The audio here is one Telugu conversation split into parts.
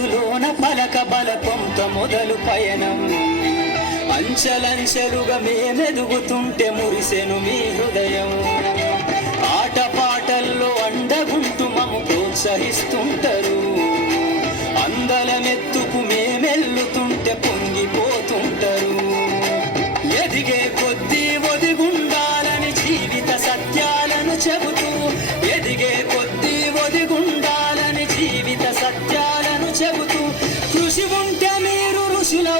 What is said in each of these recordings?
మనసులోన పలక బలపంత మొదలు పయనం. అంచెలంచెలుగా మేమెదుగుతుంటే మురిసెను మీ హృదయం. ఆటపాటల్లో అండగుంటు మము ప్రోత్సహిస్తూ మీరు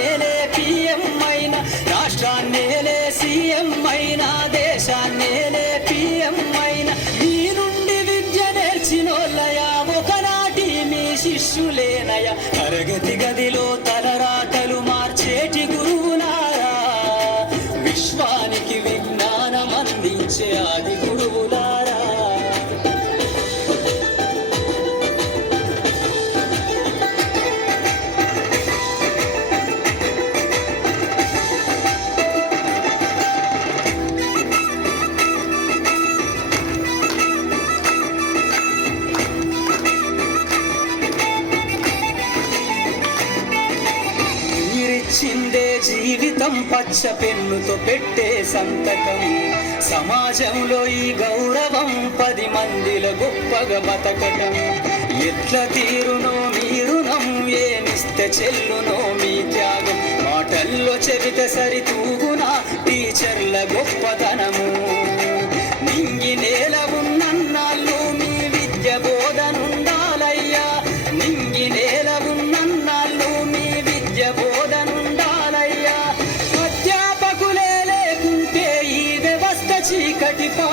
తరగతి గదిలో వచ్చిందే జీవితం పచ్చ పెన్నుతో పెట్టే సంతకం. సమాజంలో ఈ గౌరవం పది మందిలో గొప్పగా బతకటం. ఎట్ల తీరునో మీ రుణం ఏమిస్తే చెల్లునో మీ త్యాగం. మాటల్లో చెబితే సరితూగునా టీచర్ల గొప్పతనం చీకటితో